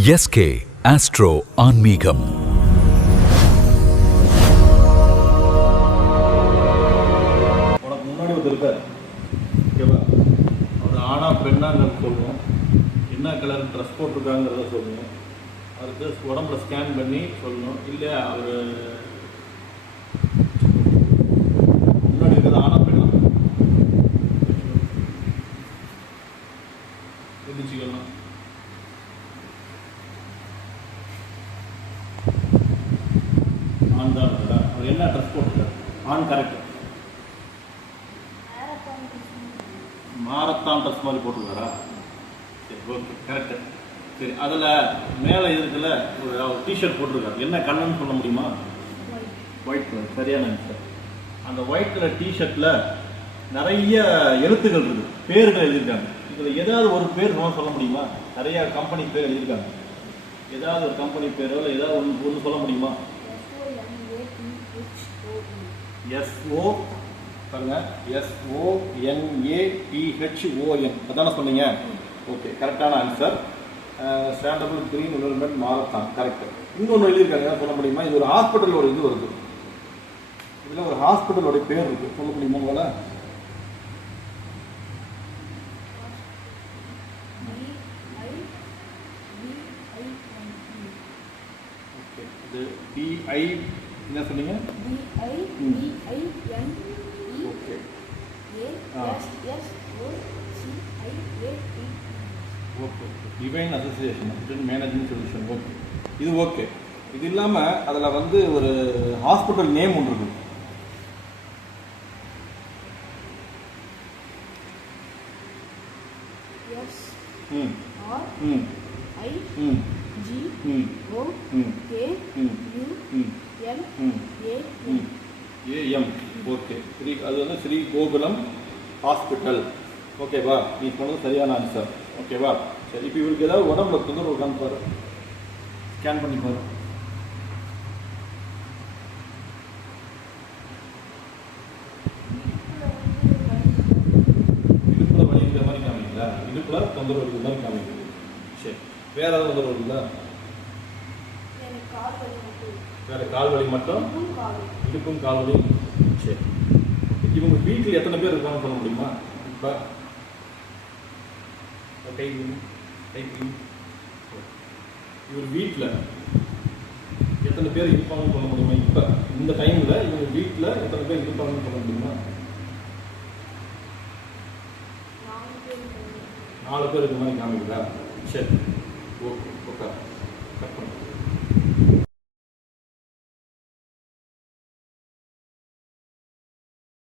SK astro ஆன்மீகம். உனக்கு முன்னாடி ஒரு இருக்கார், ஓகேவா? அவர் ஆனா பெண்ணாங்கிறத சொல்லுவோம், என்ன கலர் ட்ரெஸ் போட்டிருக்காங்கிறத சொல்லுவோம், அதுக்கு உடம்புல ஸ்கேன் பண்ணி சொல்லணும். இல்லை அவர் முன்னாடி இருக்கிறது ஆனா பெண்ணா தெரிஞ்சுக்கலாம். ஆண் தான் இருக்கார். அவர் என்ன ட்ரெஸ் போட்டிருக்கார்? ஆண் கரெக்ட். மாரத்தான் ட்ரெஸ் மாதிரி போட்டிருக்காரா? சரி, ஓகே, கரெக்டு. சரி, அதில் மேலே இருக்குல்ல ஒரு டிஷர்ட் போட்டிருக்காரு, என்ன கலர்னு சொல்ல முடியுமா? ஒயிட் கலர், சரியான ஆன்சர். அந்த ஒயிட் கலர் டிஷர்ட்டில் நிறைய எழுத்துக்கள் இருக்குது, பேர்கள் எழுதியிருக்காங்க. இதில் ஏதாவது ஒரு பேர் சொல்ல முடியுமா? நிறைய கம்பெனி பேர் எழுதியிருக்காங்க. ஏதாவது ஒரு கம்பெனி பேரோ இல்லை ஏதாவது ஒன்று சொல்ல முடியுமா? எஸ்ஓ பாருங்க, SONATHON, அதான சொன்னீங்க? ஓகே, கரெக்டான answer. Sustainable green environment marathon, correct. இன்னொன்று எழுதியிருக்காங்க, சொல்ல முடியுமா? இது ஒரு ஹாஸ்பிட்டலோட இது வருது, இதில் ஒரு ஹாஸ்பிட்டலோட பேர் இருக்கு, சொல்ல முடியுமா உங்களால? ஓகே, இது BI என்ன சொன்னீங்க? Okay, okay, divine association management solution. Okay, இது ஓகே. இது இல்லாமல் அதில் வந்து ஒரு ஹாஸ்பிட்டல் நேம் ஒன்று இருக்குது. AM. ஓகே, அது வந்து ஸ்ரீ கோகுலம் ஹாஸ்பிட்டல். ஓகேவா? நீ சொன்னது சரியான ஆன்சர். ஓகேவா? சரி, இப்போ இவருக்கு ஏதாவது உடம்புல தொந்தரவு இருக்கான்னு பாரு, ஸ்கேன் பண்ணி பாரு. இடுப்புல வலி இருக்கிற மாதிரி காமிங்களா? இடுப்புல தொந்தரவு இருக்கிற மாதிரி காமிக்குது. சரி, வேற ஏதாவது தொந்தரவு இருக்குதா? வேற கால் வலி மட்டும், இடுப்பும் கால் வலி. சரி, இவங்க வீட்டில் எத்தனை பேர் இருக்காங்கன்னு சொல்ல முடியுமா? இப்போ இவர் வீட்டில் எத்தனை பேர் இருப்பாங்கன்னு சொல்ல முடியுமா? இப்போ இந்த டைமில் இவங்க வீட்டில் எத்தனை பேர் இருப்பாங்கன்னு சொல்ல முடியுமா? 4 பேர் இருக்கிற மாதிரி காமிக்குதா? சரி, ஓகே, ஓகே.